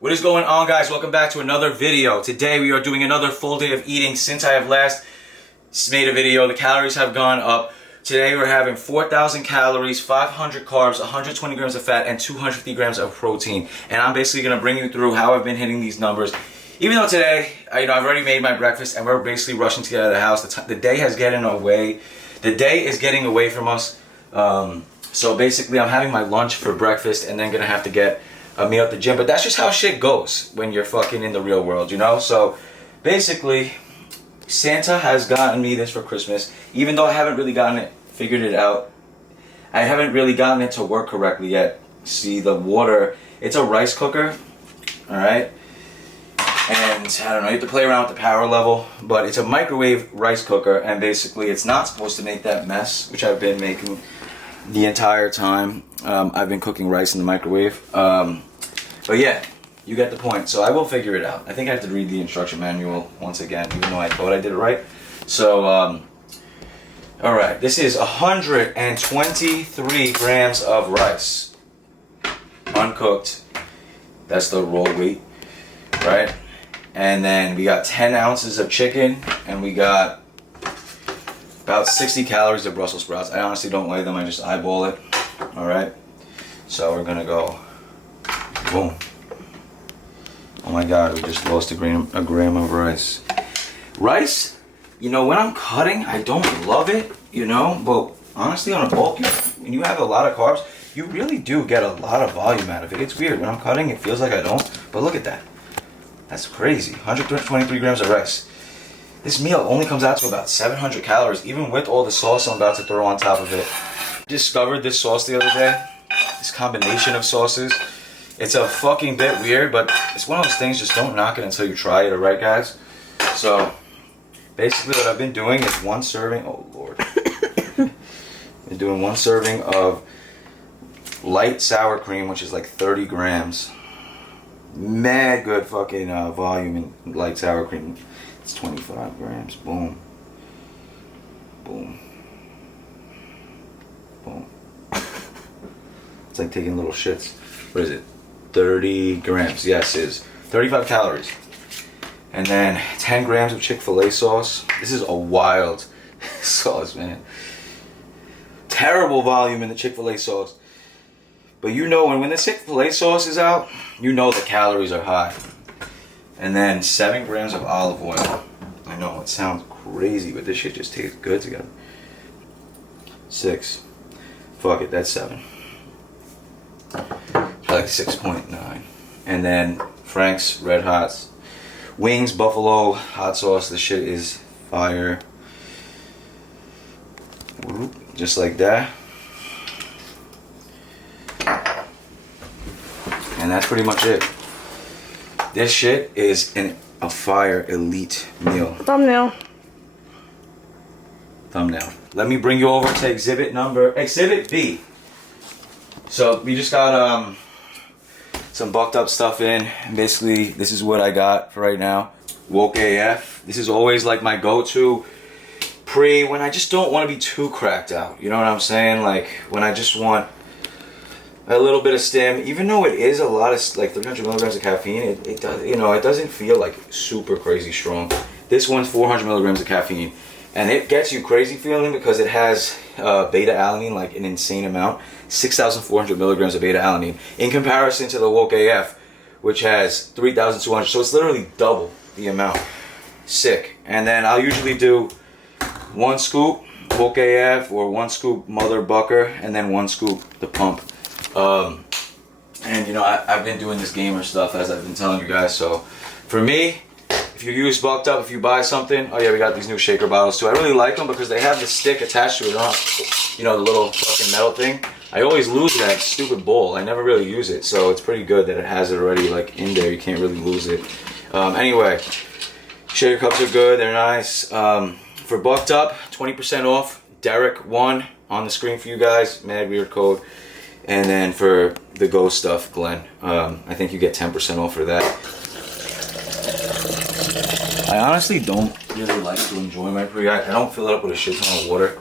What is going on, guys? Welcome back to another video. Today we are doing another full day of eating since I have last made a video. The calories have gone up. Today we're having 4,000 calories, 500 carbs, 120 grams of fat, and 250 grams of protein. And I'm basically going to bring you through how I've been hitting these numbers. Even though today, I've already made my breakfast and we're basically rushing to get out of the house. The day has getting away. The day is getting away from us. So basically I'm having my lunch for breakfast and then going to have to get a meal at the gym. But that's just how shit goes when you're fucking in the real world, you know? So basically, Santa has gotten me this for Christmas. Even though I haven't really figured it out. I haven't really gotten it to work correctly yet. See, the water, it's a rice cooker, alright? And I don't know, you have to play around with the power level, but it's a microwave rice cooker, and basically it's not supposed to make that mess, which I've been making the entire time. I've been cooking rice in the microwave. But yeah, you get the point. So I will figure it out. I think I have to read the instruction manual once again, even though I thought I did it right. So, alright, this is 123 grams of rice. Uncooked. That's the raw weight, right? And then we got 10 ounces of chicken, and we got about 60 calories of Brussels sprouts. I honestly don't weigh them, I just eyeball it. Alright? So we're gonna go. Boom. Oh my god, we just lost a gram of rice. Rice, you know, when I'm cutting, I don't love it, you know, but honestly on a bulk, when you have a lot of carbs, you really do get a lot of volume out of it. It's weird. When I'm cutting, it feels like I don't, but look at that. That's crazy. 123 grams of rice. This meal only comes out to about 700 calories, even with all the sauce I'm about to throw on top of it. Discovered this sauce the other day. This combination of sauces. It's a fucking bit weird, but it's one of those things, just don't knock it until you try it, alright guys? So, basically what I've been doing is one serving, oh lord. Been doing one serving of light sour cream, which is like 30 grams. Mad good fucking volume in light sour cream. It's 25 grams. Boom. Boom. Boom. It's like taking little shits. What is it? 30 grams. Yes, it is. 35 calories. And then 10 grams of Chick-fil-A sauce. This is a wild sauce, man. Terrible volume in the Chick-fil-A sauce. But you know, when the Chick-fil-A sauce is out, you know the calories are high. And then 7 grams of olive oil. I know, it sounds crazy, but this shit just tastes good together. 6. Fuck it, that's 7. Like 6.9. And then Frank's Red Hots. Wings, buffalo, hot sauce. This shit is fire. Just like that. And that's pretty much it. This shit is a fire elite meal. Thumbnail. Let me bring you over to Exhibit B. So we just got some bucked up stuff in. And basically, this is what I got for right now. Woke AF. This is always like my go-to when I just don't want to be too cracked out. You know what I'm saying? Like when I just want a little bit of stim, even though it is a lot of like 300 milligrams of caffeine, it does, you know, it doesn't feel like super crazy strong. This one's 400 milligrams of caffeine, and it gets you crazy feeling because it has beta alanine, like an insane amount, 6,400 milligrams of beta alanine in comparison to the Woke AF, which has 3,200. So it's literally double the amount. Sick. And then I'll usually do 1 scoop Woke AF or 1 scoop Mother Bucker, and then 1 scoop the pump. And you know, I've been doing this gamer stuff as I've been telling you guys. So for me, if you use Bucked Up, if you buy something, oh yeah, we got these new shaker bottles too. I really like them because they have the stick attached to it, you know, the little fucking metal thing. I always lose that stupid bowl. I never really use it, so it's pretty good that it has it already like in there. You can't really lose it. Anyway, shaker cups are good. They're nice. For Bucked Up, 20% off. Derek1 on the screen for you guys. Mad weird code. And then for the Go stuff, Glenn, I think you get 10% off for that. I honestly don't really like to enjoy my pre. I don't fill it up with a shit ton of water.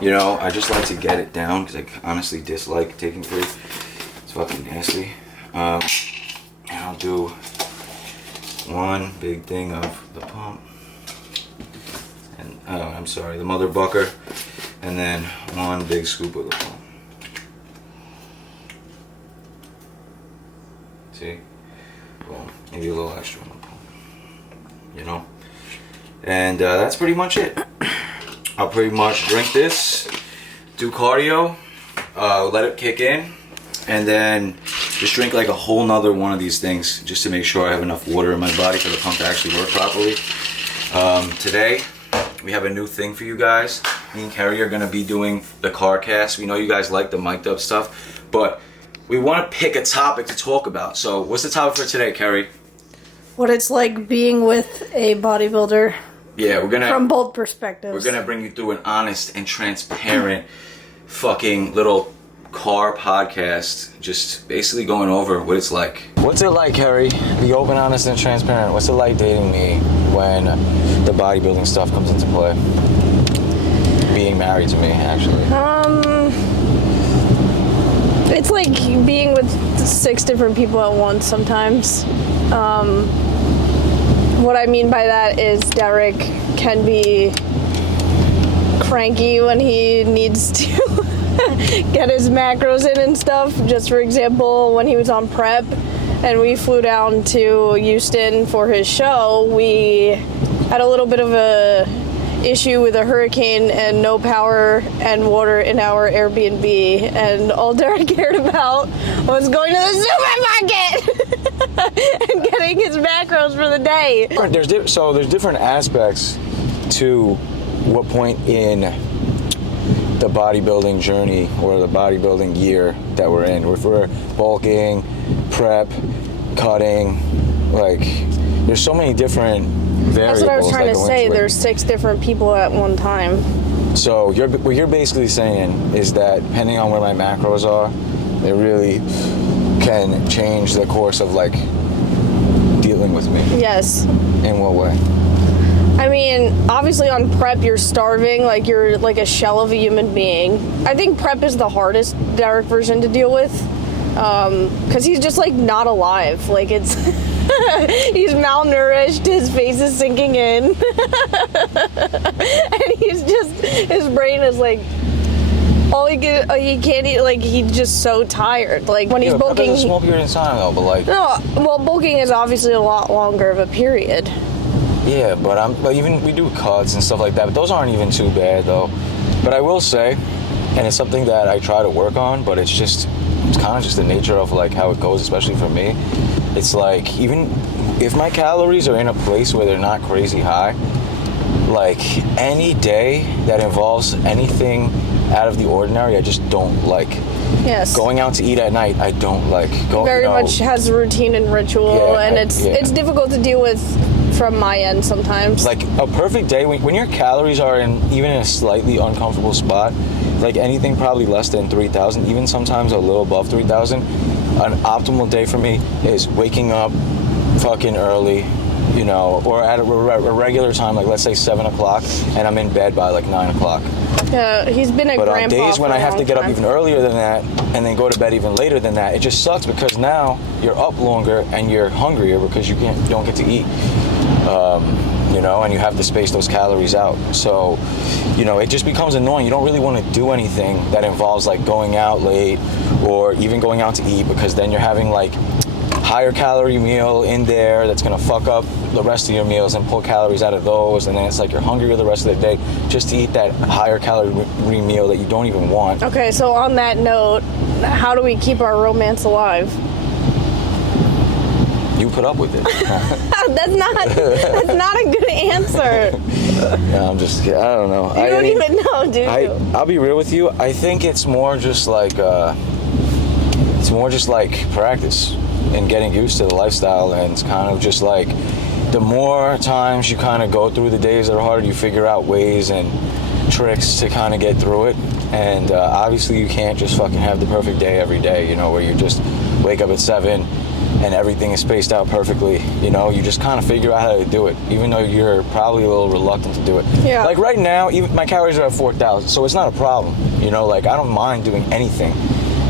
You know, I just like to get it down because I honestly dislike taking pre. It's fucking nasty. And I'll do one big thing of the pump, and I'm sorry, the mother bucker, and then one big scoop of the pump. See? Well, maybe a little extra on the pump. You know? And that's pretty much it. I'll pretty much drink this, do cardio, let it kick in, and then just drink like a whole nother one of these things just to make sure I have enough water in my body for the pump to actually work properly. Today, we have a new thing for you guys. Me and Kerry are going to be doing the car cast. We know you guys like the mic'd up stuff, but we want to pick a topic to talk about. So what's the topic for today, Kerry? What it's like being with a bodybuilder. Yeah, we're gonna from both perspectives. We're gonna bring you through an honest and transparent fucking little car podcast, just basically going over what it's like. What's it like, Harry? Be open, honest, and transparent. What's it like dating me when the bodybuilding stuff comes into play? Being married to me, actually. It's like being with 6 different people at once sometimes. What I mean by that is Derek can be cranky when he needs to get his macros in and stuff. Just for example, when he was on prep and we flew down to Houston for his show, we had a little bit of a issue with a hurricane and no power and water in our Airbnb, and all Derek cared about was going to the supermarket and getting his macros for the day. There's different aspects to what point in the bodybuilding journey or the bodybuilding year that we're in. If we're bulking, prep, cutting, like there's so many different variables. That's what I was trying to say. There's 6 different people at one time. So what you're basically saying is that depending on where my macros are, they really can change the course of like dealing with me. Yes. In what way? I mean, obviously on prep you're starving, like you're like a shell of a human being. I think prep is the hardest Derek version to deal with, because he's just like not alive. Like it's he's malnourished, his face is sinking in, and his brain is like, he can't eat, like he's just so tired. Like when he's bulking. It's a small period of time though, but like. No, well, bulking is obviously a lot longer of a period. Yeah, but even we do cuts and stuff like that, but those aren't even too bad though. But I will say, and it's something that I try to work on, but it's kind of just the nature of like how it goes, especially for me. It's like even if my calories are in a place where they're not crazy high, like any day that involves anything out of the ordinary, I just don't like. Yes. Going out to eat at night, I don't like. Very much has a routine and ritual, and it's difficult to deal with from my end sometimes. Like a perfect day, when your calories are even in a slightly uncomfortable spot, like anything probably less than 3,000, even sometimes a little above 3,000, an optimal day for me is waking up fucking early, you know, or at a regular time, like let's say 7 o'clock, and I'm in bed by like 9 o'clock. Yeah, he's been a grandpa. But on days when I have to get up even earlier than that and then go to bed even later than that, it just sucks because now you're up longer and you're hungrier because you don't get to eat, you know, and you have to space those calories out. So, you know, it just becomes annoying. You don't really want to do anything that involves like going out late or even going out to eat, because then you're having like higher calorie meal in there that's gonna fuck up the rest of your meals and pull calories out of those, and then it's like you're hungrier the rest of the day just to eat that higher calorie meal that you don't even want. Okay, so on that note, how do we keep our romance alive? You put up with it. That's not a good answer. Yeah, I don't know. You don't even know, do you? I'll be real with you. I think it's more just like practice and getting used to the lifestyle, and it's kind of just like the more times you kind of go through the days that are harder, you figure out ways and tricks to kind of get through it. And obviously you can't just fucking have the perfect day every day, you know, where you just wake up at 7 and everything is spaced out perfectly. You know, you just kind of figure out how to do it, even though you're probably a little reluctant to do it. Yeah. Like right now, even my calories are at 4,000, so it's not a problem. You know, like I don't mind doing anything.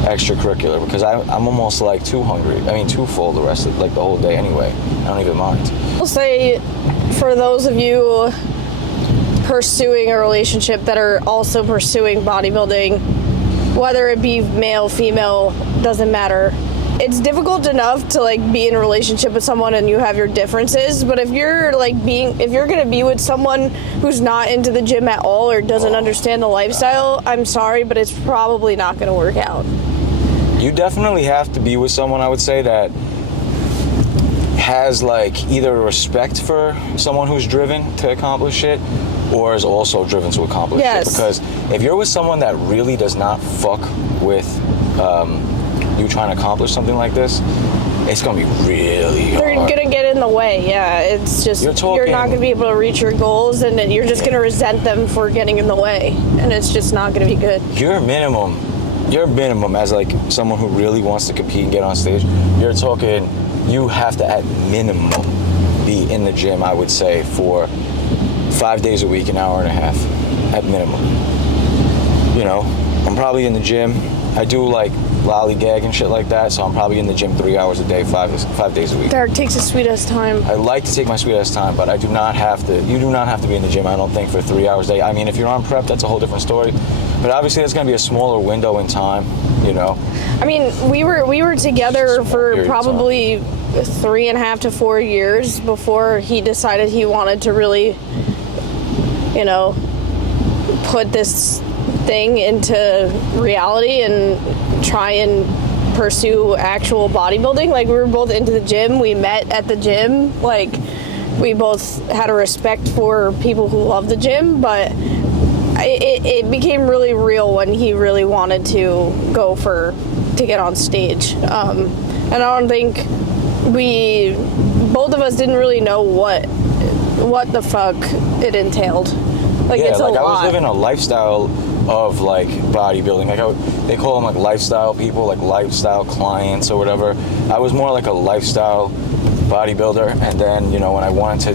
extracurricular because I'm almost like too hungry. I mean, too full the rest of like the whole day anyway. I don't even mind. I'll say for those of you pursuing a relationship that are also pursuing bodybuilding, whether it be male, female, doesn't matter. It's difficult enough to like be in a relationship with someone and you have your differences, but if you're gonna be with someone who's not into the gym at all or doesn't understand the lifestyle, I'm sorry, but it's probably not gonna work out. You definitely have to be with someone, I would say, that has like either respect for someone who's driven to accomplish it or is also driven to accomplish it. Because if you're with someone that really does not fuck with you trying to accomplish something like this, it's gonna be really hard. They're gonna get in the way. Yeah, it's just you're not gonna be able to reach your goals, and you're just gonna resent them for getting in the way, and it's just not gonna be good. Your minimum as like someone who really wants to compete and get on stage, you're talking, you have to at minimum be in the gym, I would say, for 5 days a week, an hour and a half at minimum. You know, I'm probably in the gym. I do like lollygag and shit like that, so I'm probably in the gym 3 hours a day, 5 days a week. Derek takes his sweet ass time. I like to take my sweet ass time, but I do not have to. You do not have to be in the gym, I don't think, for 3 hours a day. I mean, if you're on prep, that's a whole different story. But obviously, it's going to be a smaller window in time, you know. I mean, we were together for probably 3.5 to 4 years before he decided he wanted to really, you know, put this thing into reality and try and pursue actual bodybuilding. Like, we were both into the gym. We met at the gym. Like, we both had a respect for people who love the gym, but it became really real when he really wanted to get on stage. And I don't think both of us didn't really know what the fuck it entailed. Like, it's a lot. I was living a lifestyle of like bodybuilding. Like they call them like lifestyle people, like lifestyle clients or whatever. I was more like a lifestyle bodybuilder, and then, you know, when I wanted to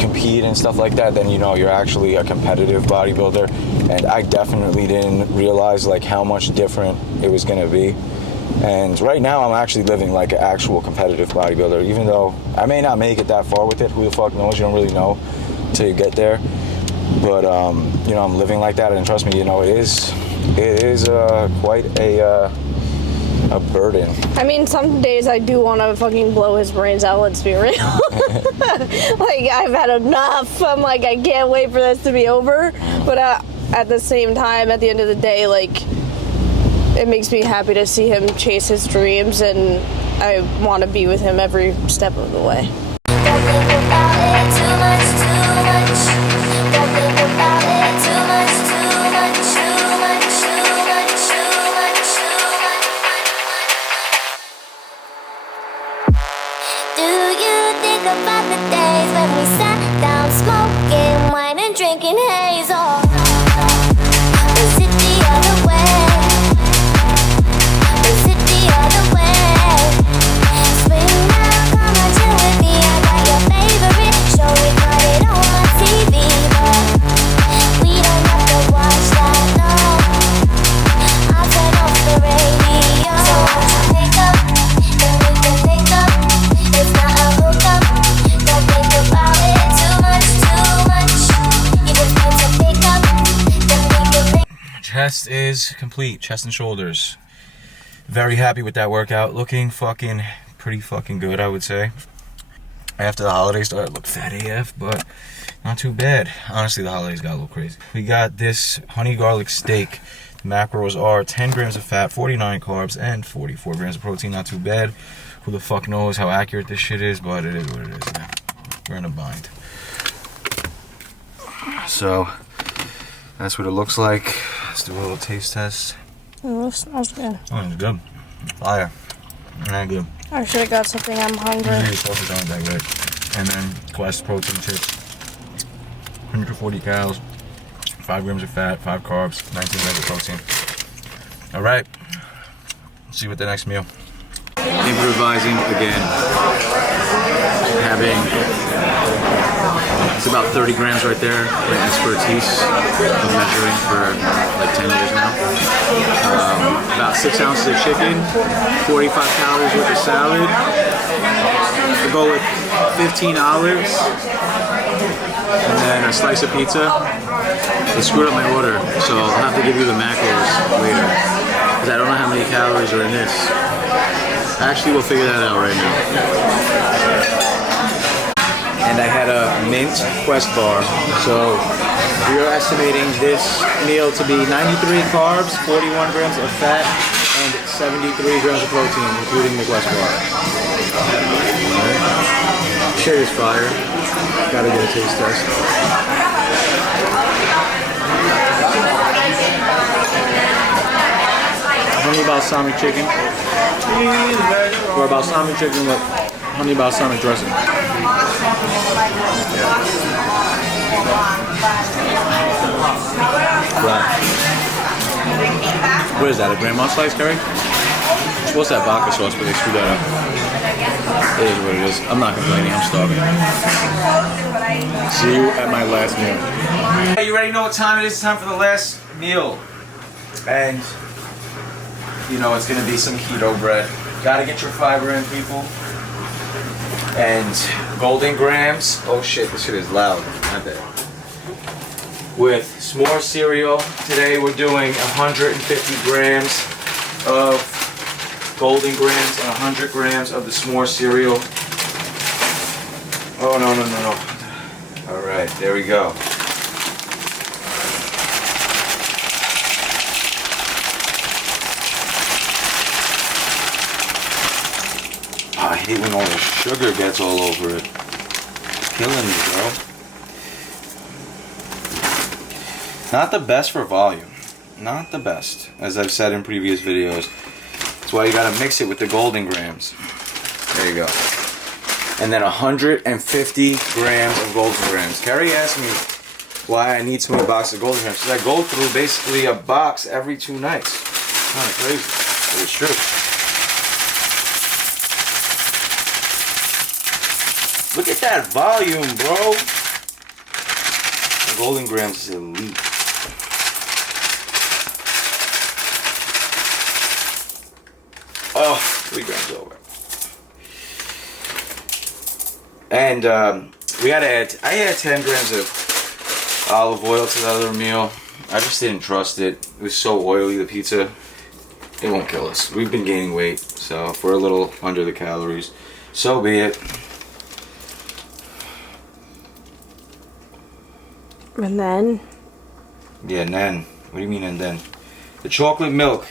compete and stuff like that, then, you know, you're actually a competitive bodybuilder, and I definitely didn't realize like how much different it was going to be. And right now I'm actually living like an actual competitive bodybuilder, even though I may not make it that far with it. Who the fuck knows? You don't really know till you get there. But you know, I'm living like that, and trust me, you know, it is quite a burden. I mean, some days I do want to fucking blow his brains out, let's be real. Like, I've had enough. I'm like, I can't wait for this to be over. But at the same time, at the end of the day, like, it makes me happy to see him chase his dreams, and I want to be with him every step of the way. About the days when we sat down smoking wine and drinking haze, or was it the other way? Was it the other way? Swing now, come on, chill with me. I got your favorite show, we got it on my TV, but we don't have to watch that, no. I'll turn off the radio. So won't you pick up, then we can pick up. It's not a hookup. Don't think about it too much. You just need to pick up, then we can pick. Chest is complete, chest and shoulders. Very happy with that workout. Looking fucking pretty fucking good, I would say. After the holidays started, looked fat AF, but not too bad. Honestly, the holidays got a little crazy. We got this honey garlic steak. The macros are 10 grams of fat, 49 carbs, and 44 grams of protein. Not too bad. Who the fuck knows how accurate this shit is, but it is what it is, man. We're in a bind. So, that's what it looks like. Let's do a little taste test. Oh, that smells good. Oh, it's good. Fire. Not good. I should have got something. I'm hungry. Usually sausage aren't that good. And then Quest protein chips. 140 calories, 5 grams of fat, 5 carbs, 19 grams of protein. All right. Let's see what the next meal. Improvising again. Having It's about 30 grams right there. My expertise in measuring for like 10 years now. About 6 ounces of chicken, 45 calories worth of salad. We'll go with 15 olives, and then a slice of pizza. I screwed up my order, so I'll have to give you the macros later, because I don't know how many calories are in this. Actually, we'll figure that out right now. And I had a mint Quest bar, so we are estimating this meal to be 93 carbs, 41 grams of fat, and 73 grams of protein, including the Quest bar. Shit is fire. Gotta get a taste test. Honey balsamic chicken. Or balsamic chicken with honey balsamic dressing. Right. What is that, a grandma slice, Kerry? It's supposed to have vodka sauce, but they screwed that up. It is what it is. I'm not complaining, I'm starving. See you at my last meal. Hey, you already know what time it is? It's time for the last meal. And, you know, it's gonna be some keto bread. Gotta get your fiber in, people. And Golden Grams. Oh shit, this shit is loud. Not bad. With s'more cereal. Today we're doing 150 grams of Golden Grams and 100 grams of the s'more cereal. Oh, no. All right, there we go. I hate when all the sugar gets all over it. Killing me, bro. Not the best for volume. Not the best, as I've said in previous videos. That's why you gotta mix it with the Golden Grams. There you go. And then 150 grams of Golden Grams. Carrie asked me why I need so many boxes of Golden Grams. Because I go through basically a box every 2 nights. Kind of crazy, but it's true. Look at that volume, bro. The Golden Grams is elite. Oh, 3 grams over. And we had to add, I added 10 grams of olive oil to the other meal. I just didn't trust it. It was so oily, the pizza. It won't kill us. We've been gaining weight, so if we're a little under the calories, so be it. And then? Yeah, and then. What do you mean and then? The chocolate milk.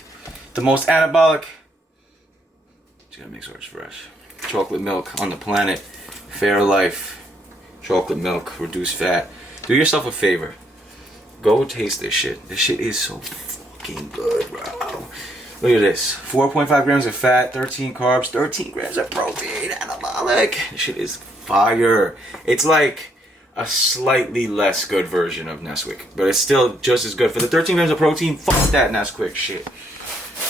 The most anabolic. Just gotta make sure it's fresh. Chocolate milk on the planet. Fairlife. Chocolate milk. Reduced fat. Do yourself a favor. Go taste this shit. This shit is so fucking good, bro. Look at this. 4.5 grams of fat, 13 carbs, 13 grams of protein. Anabolic. This shit is fire. It's like a slightly less good version of Nesquik, but it's still just as good. For the 13 grams of protein, fuck that Nesquik shit.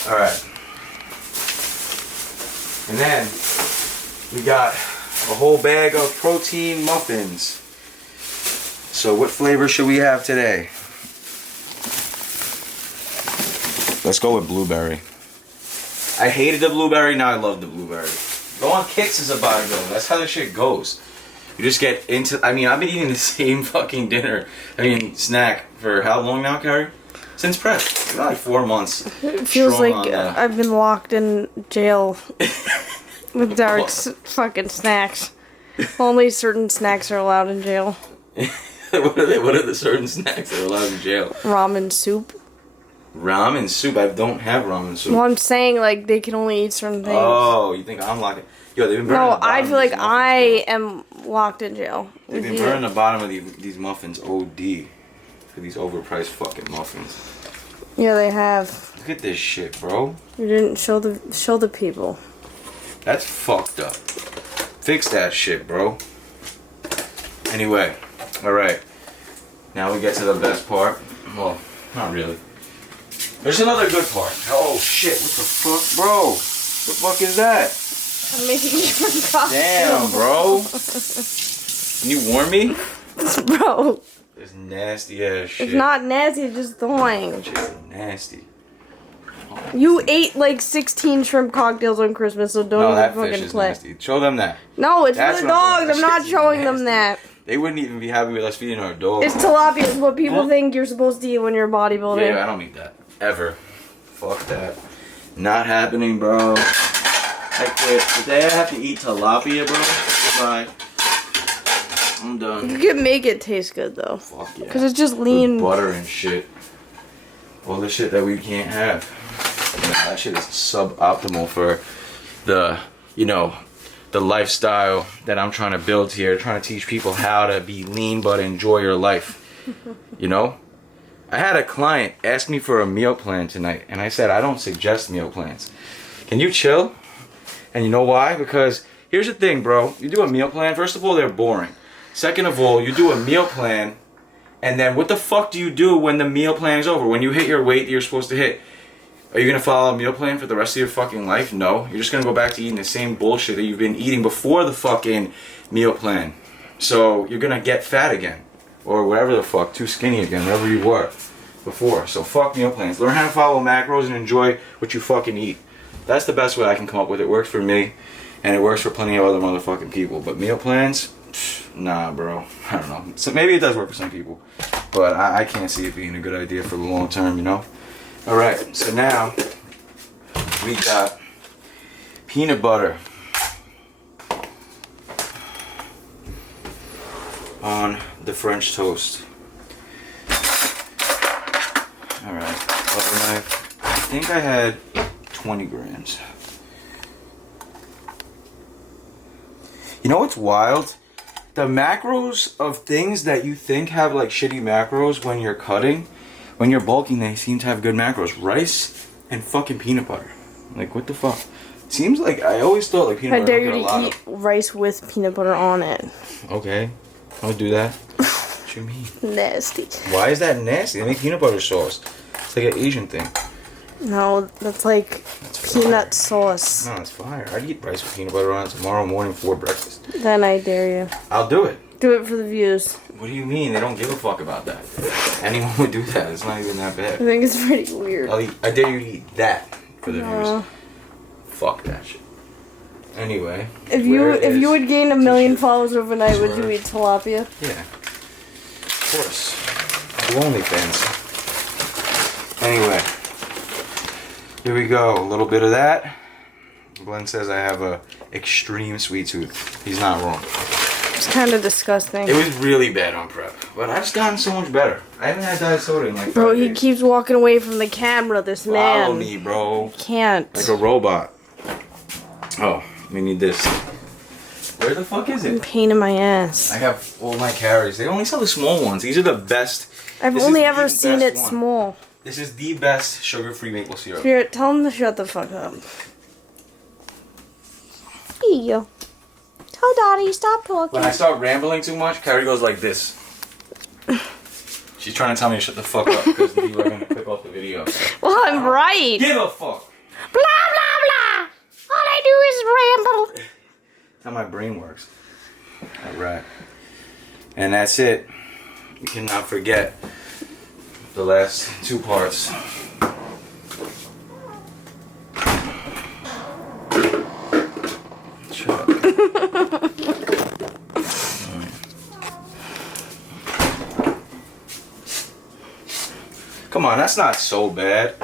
Alright. And then we got a whole bag of protein muffins. So what flavor should we have today? Let's go with blueberry. I hated the blueberry, now I love the blueberry. Go on Kicks is a bodybuilder. That's how this shit goes. You just get into, I mean, I've been eating the same fucking snack for how long now, Carrie? Since prep. Like 4 months. It feels like I've been locked in jail with Derek's fucking snacks. Only certain snacks are allowed in jail. What are they? What are the certain snacks that are allowed in jail? Ramen soup. Ramen soup? I don't have ramen soup. Well, I'm saying, like, they can only eat certain things. Oh, you think I'm locking? Yo, they've been burning No, the bottom I feel like muffins, I bro. am locked in jail. They've been burning the bottom of these muffins OD for these overpriced fucking muffins. Yeah, they have. Look at this shit, bro. You didn't show the people. That's fucked up. Fix that shit, bro. Anyway, alright. Now we get to the best part. Well, not really. There's another good part. Oh shit, what the fuck, bro? What the fuck is that? I'm making different costumes. Damn, bro. Can you warn me? Bro, It's nasty ass shit. it's not nasty, it's just thawing. Shit's nasty. You ate like 16 shrimp cocktails on Christmas, so don't No, even that fish fucking is play. nasty. Show them that. No, it's That's for the what I'm dogs. talking I'm about. not Shit's showing them nasty. that. They wouldn't even be happy with us feeding our dogs. It's tilapia. It's what people think you're supposed to eat when you're bodybuilding. Yeah, I don't eat that. Ever. Fuck that. Not happening, bro. I quit. The day I have to eat tilapia, bro, goodbye. I'm done. You can make it taste good though, Fuck yeah. because it's just With lean. butter and shit. All the shit that we can't have. That shit is suboptimal for the, you know, the lifestyle that I'm trying to build here. Trying to teach people how to be lean but enjoy your life. You know? I had a client ask me for a meal plan tonight, and I said I don't suggest meal plans. Can you chill? And you know why? Because here's the thing, bro. You do a meal plan, first of all, they're boring. Second of all, you do a meal plan, and then what the fuck do you do when the meal plan is over? When you hit your weight that you're supposed to hit? Are you gonna follow a meal plan for the rest of your fucking life? No. You're just gonna go back to eating the same bullshit that you've been eating before the fucking meal plan. So you're gonna get fat again. Or whatever the fuck, too skinny again, whatever you were before. So fuck meal plans. Learn how to follow macros and enjoy what you fucking eat. That's the best way I can come up with. It works for me, and it works for plenty of other motherfucking people. But meal plans, nah, bro. I don't know. So maybe it does work for some people, but I can't see it being a good idea for the long term, you know? Alright, so now we got peanut butter on the French toast. Alright, butter knife. I think I had 20 grams. You know what's wild? The macros of things that you think have like shitty macros when you're cutting, when you're bulking, they seem to have good macros. Rice and fucking peanut butter. Like, what the fuck? Seems like I always thought like peanut I butter dare had you a lot to eat rice with peanut butter on it. of. Okay, I'll do that. What you mean? Nasty. Why is that nasty? They make peanut butter sauce. It's like an Asian thing. No, that's like That's peanut fire. sauce. No, it's fire. I'd eat rice with peanut butter on it tomorrow morning for breakfast. Then I dare you. I'll do it. Do it for the views. What do you mean? They don't give a fuck about that. Anyone would do that. It's not even that I bad. think it's pretty weird. I dare you to eat that for the No. views. Fuck that shit. Anyway. If where you is would gain 1 million t-shirt? followers overnight, would you Sweater? eat tilapia? Yeah. Of course. The OnlyFans. Anyway. Here we go. A little bit of that. Glenn says I have a extreme sweet tooth. He's not wrong. It's kind of disgusting. It was really bad on prep, but I've just gotten so much better. I haven't had diet soda in like 5 Bro, he days. keeps walking away from the camera, this man. Follow me, bro. Can't. Like a robot. Oh, we need this. Where the fuck is it? Pain in my ass. I have all my carries. They only sell the small ones. These are the best. I've This only is ever the seen best it one. small. This is the best sugar-free maple syrup. Spirit, tell him to shut the fuck up. Hey, tell Dottie, stop talking. When I start rambling too much, Carrie goes like this. She's trying to tell me to shut the fuck up because the people are going to click off the video. Well, I'm right. Give a fuck. Blah, blah, blah. All I do is ramble. That's how my brain works. Alright. And that's it. You cannot forget the last 2 parts. Shut up. Come on, that's not so bad.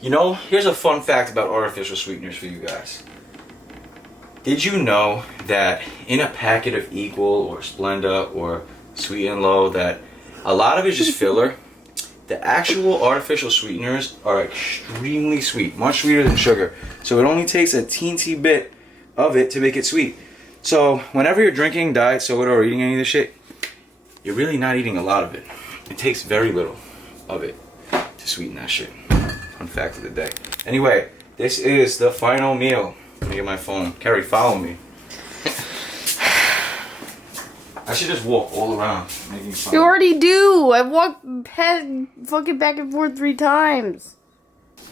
You know, here's a fun fact about artificial sweeteners for you guys. Did you know that in a packet of Equal or Splenda or Sweet and Low that a lot of it's just filler? The actual artificial sweeteners are extremely sweet, much sweeter than sugar. So it only takes a teensy bit of it to make it sweet. So whenever you're drinking diet soda or eating any of this shit, you're really not eating a lot of it. It takes very little of it to sweeten that shit. Fun fact of the day. Anyway, this is the final meal. Let me get my phone. Carrie, follow me. I should just walk all around making fun. You already do. I've walked past fucking back and forth 3 times.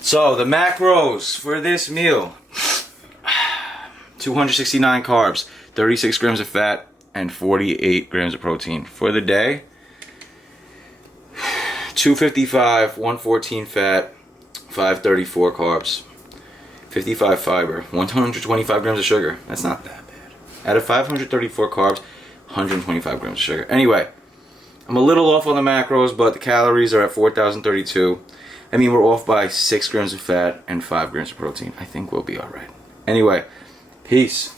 So the macros for this meal: 269 carbs, 36 grams of fat, and 48 grams of protein. For the day, 255, 114 fat, 534 carbs, 55 fiber, 125 grams of sugar. That's not that bad. Out of 534 carbs, 125 grams of sugar. Anyway, I'm a little off on the macros, but the calories are at 4,032. I mean, we're off by 6 grams of fat and 5 grams of protein. I think we'll be alright. Anyway, peace.